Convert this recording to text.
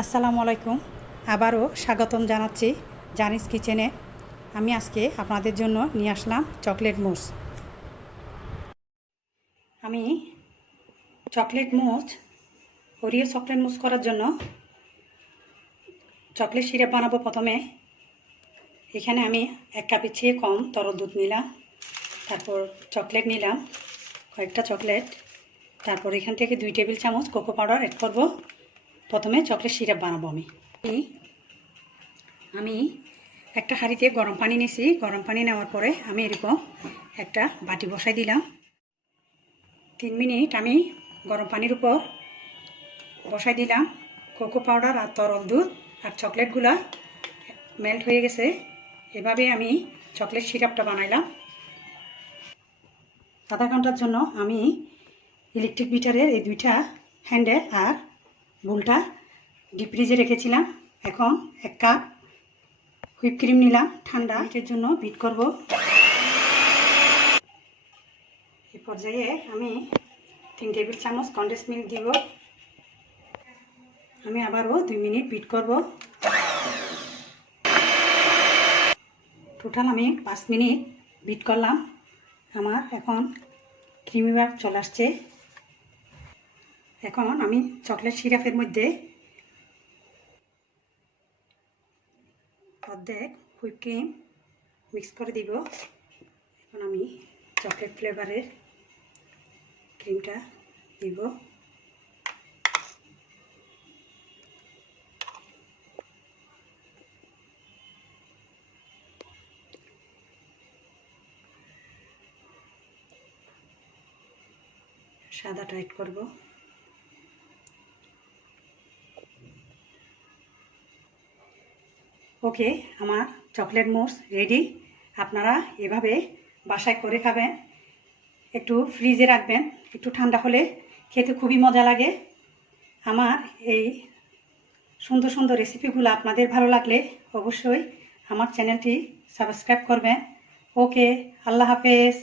আসসালামু আলাইকুম। আবারও স্বাগতম জানাচ্ছি জারিস কিচেনে। আমি আজকে আপনাদের জন্য নিয়ে আসলাম চকলেট মুস। আমি চকলেট মুস ওরিও চকলেট মুস করার জন্য চকলেট সিরাপ বানাবো। প্রথমে এখানে আমি 1 কাপের চেয়ে কম তরল দুধ নিলাম, তারপর চকলেট নিলাম কয়েকটা চকলেট, তারপর এখান থেকে 2 টেবিল চামচ কোকো পাউডার অ্যাড করব। প্রথমে চকলেট সিরাপ বানাবো। আমি একটা হাঁড়িতে গরম পানি নিয়েছি। গরম পানি নেওয়ার পরে আমি এরকম একটা বাটি বসাই দিলাম। 3 মিনিট আমি গরম পানির উপর বসাই দিলাম। কোকো পাউডার আর তরল দুধ আর চকলেটগুলা মেল্ট হয়ে গেছে। এভাবে আমি চকলেট সিরাপটা বানাইলাম। আধা ঘন্টার জন্য আমি ইলেকট্রিক বিটারের এই 2টা হ্যান্ডেল আর বুলটা ডিপ ফ্রিজে রেখেছিলাম। এখন 1 কাপ হুইপ ক্রিম নিলাম, ঠান্ডা মিনিটের জন্য বিট করব। এই পর্যায়ে আমি 3 টেবিল চামচ কনডেন্স মিল্ক দিব। আমি আবারও 2 মিনিট বিট করব। টোটাল আমি 5 মিনিট বিট করলাম। আমার এখন ক্রিমি ভাব চলে আসছে। এখন আমি চকলেট সিরাপের মধ্যে অর্ধেক হুইপ ক্রিম মিক্স করে দিব। এখন আমি চকলেট ফ্লেভারের ক্রিমটা দিব। সাদা টাইট করব। ওকে, আমার চকলেট মুস রেডি। আপনারা এভাবে বাসায় করে খাবেন। একটু ফ্রিজে রাখবেন, একটু ঠান্ডা হলে খেতে খুবই মজা লাগে। আমার এই সুন্দর সুন্দর রেসিপিগুলো আপনাদের ভালো লাগলে অবশ্যই আমার চ্যানেলটি সাবস্ক্রাইব করবেন। ওকে, আল্লাহ হাফেজ।